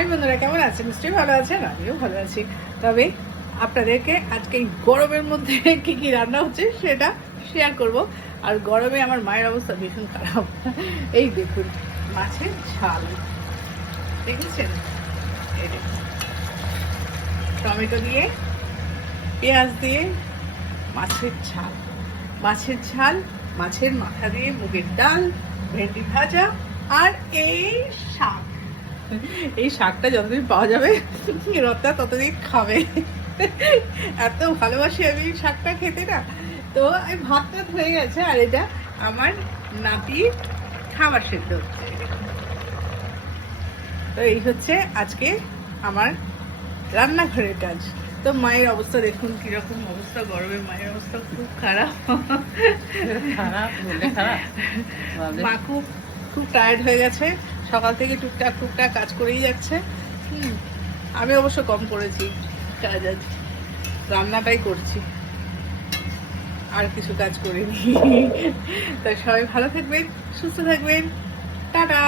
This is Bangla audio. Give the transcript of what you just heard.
হাই বন্ধুরা, কেমন আছেন? নিশ্চয়ই ভালো আছেন, আমিও ভালো আছি। তবে আপনাদেরকে আজকে এই গরমের মধ্যে কি কি রান্না হচ্ছে সেটা শেয়ার করব। আর গরমে আমার মায়ের অবস্থা ভীষণ খারাপ। এই দেখুন, মাছের ঝাল দেখেছেন, এই দেখুন, টমেটো দিয়ে পেঁয়াজ দিয়ে মাছের ঝাল, মাছের ঝাল, মাছের মাথা দিয়ে মুগের ডাল, ভেন্ডি ভাজা আর এই শাক। এই শাকটা যতদিন পাওয়া যাবে রত্না ততদিন খাবে। এত ভালোবাসি আমি এই শাকটা খেতে না। তো এই ভাতটা হয়ে গেছে আর এটা আমার নাতি খাবার সেদ্ধ হচ্ছে। তো এই হচ্ছে আজকে আমার রান্নাঘরের কাজ। তো মায়ের অবস্থা দেখুন কিরকম অবস্থা, গরমে মায়ের অবস্থা খুব খারাপ। মা খুব খুব টায়ার্ড হয়ে গেছে, সকাল থেকে টুকটাক টুকটাক কাজ করেই যাচ্ছে। আমি অবশ্য কম করেছি কাজ, আজ রান্নাটাই করছি, আর কিছু কাজ করিনি। তাই সবাই ভালো থাকবেন, সুস্থ থাকবেন, টাটা।